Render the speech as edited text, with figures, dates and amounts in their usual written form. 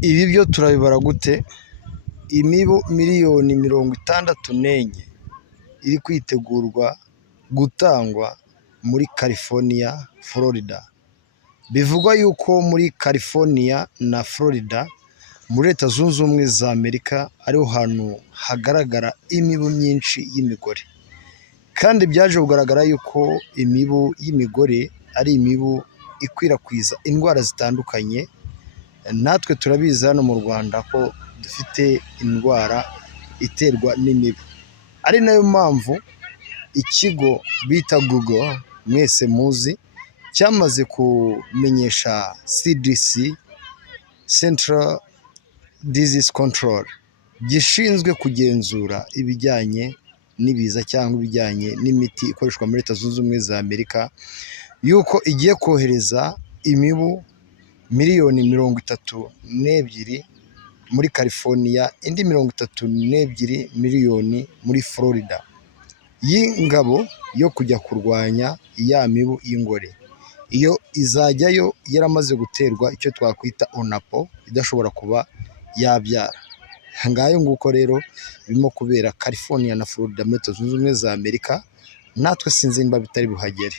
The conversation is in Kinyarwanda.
Ibi byo turabibara gute? Imibu miliyoni 64 iri kwitegurwa gutangwa muri California, Florida. Bivugwa yuko muri California na Florida muri Leta Zunze Ubumwe za Amerika ariho hantu hagaragara imibu myinshi y'imigore, kandi byaje kugaragara yuko imibu y'imigore ari imibu ikwirakwiza indwara zitandukanye. Natwe turabizi hano mu Rwanda ko dufite indwara iterwa n'imibu, ari nayo mpamvu ikigo bita Google mwese muzi cyamaze kumenyesha CDC, Central Disease Control, gishinzwe kugenzura ibijyanye n'ibiza cyangwa ibijyanye n'imiti ikoreshwa muri Leta Zunze Ubumwe za Amerika, yuko igiye kohereza imibu miliyoni 32 muri California, indi 32 miliyoni muri Florida, y'ingabo yo kujya kurwanya ya mibu y'ingore. Iyo izajyayo yaramaze guterwa icyo twakwita onapo, idashobora kuba yabyara. Ngayo nguko rero birimo kubera California na Florida muri Leta Zunze Ubumwe za Amerika, natwe sinzi niba bitari buhagere.